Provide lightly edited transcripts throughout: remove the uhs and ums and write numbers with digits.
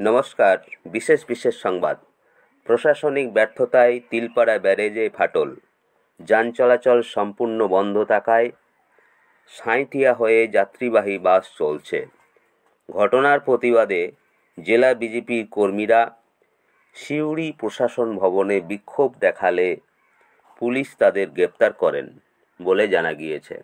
নমস্কার। বিশেষ সংবাদ। প্রশাসনিক ব্যর্থতায় তিলপাড়া ব্যারেজে ফাটল, যান চলাচল সম্পূর্ণ বন্ধ থাকায় সাঁইথিয়া হয়ে যাত্রীবাহী বাস চলছে। ঘটনার প্রতিবাদে জেলা বিজেপির কর্মীরা সিউড়ি প্রশাসন ভবনে বিক্ষোভ দেখালে পুলিশ তাদের গ্রেপ্তার করেন বলে জানা গিয়েছে।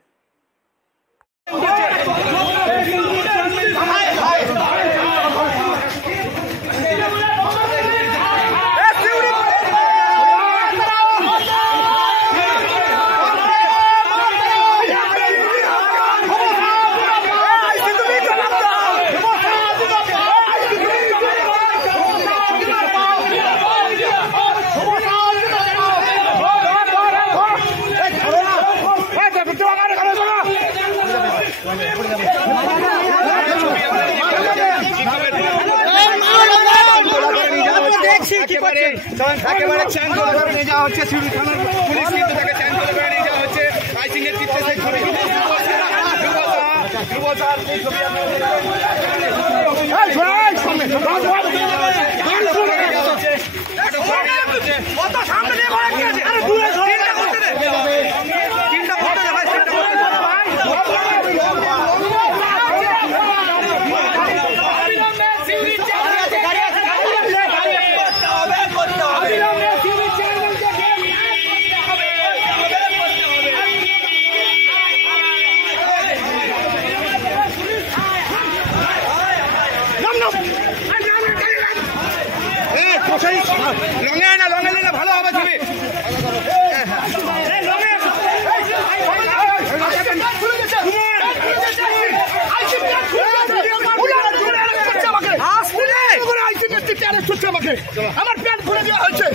একেবারে চ্যান করে নিয়ে যাওয়া হচ্ছে সিউড়ি থানার পুলিশ, কিন্তু তাকে চ্যান করে নিয়ে যাওয়া হচ্ছে আইসিংয়ের চিত্রে। সেই ছবি লঙে না ভালো হবে ছবি। আমার প্যান্ট খুলে দেওয়া হয়েছে।